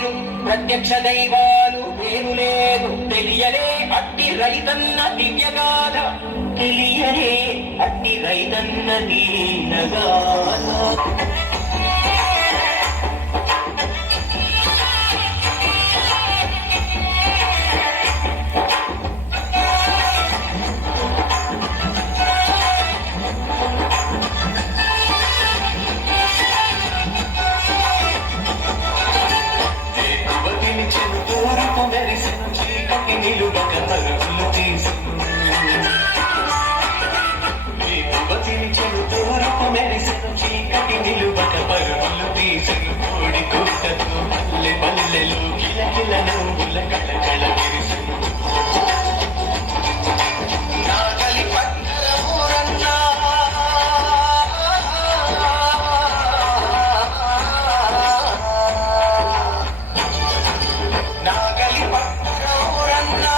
లేరు, ప్రత్యక్ష దైవాలు పేరు లేదు. తెలియలే అట్టి రైతన్న దివ్యగాథ, తెలియలే అట్టి రైతన్న దీనగాథ. నిలువక పరుగులు తీసుకు తూర్పు మెరిసెను చీకటి నిలువక పరుగులు తీసుకు కోడి కూతతో పల్లె పల్లెలు కిలకిల నవ్వుల కళకళ విరిసెను. నాగలి పట్టర ఊరన్నా నాగలి పట్టర ఊరన్నా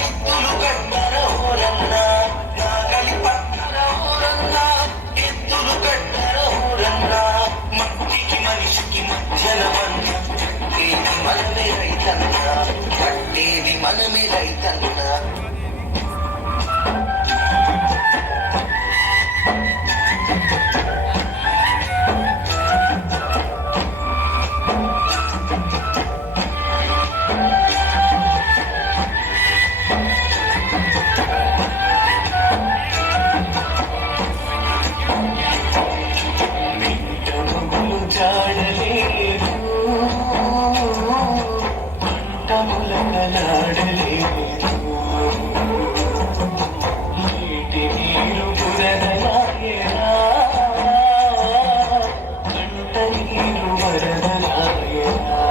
ఎత్తులు కట్టర ఊరన్నా నాగలి పట్టర ఊరన్నా ఎత్తులు కట్టర ఊరన్నా మట్టికి మనిషికి మధ్యన బంధం కట్టేది మనమే రైతన్నా కట్టేది మనమే రైతన్నా. జాడలేదు పంటములనలాడలేదు నీటి నీరు బురదలాయనా కంట నీరు వరదలాయనా.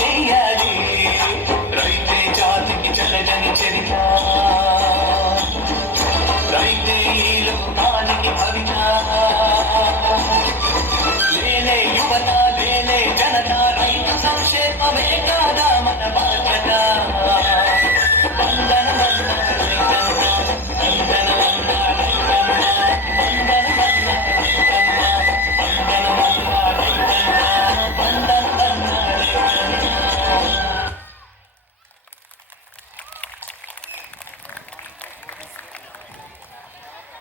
చెయ్యాలి రైతే జాతికి చల్లజని చరిత, రైతే ఈ లోకానికి భవిత. లేలే యువత లేలే జనత రైతు సంక్షేమమే కాదా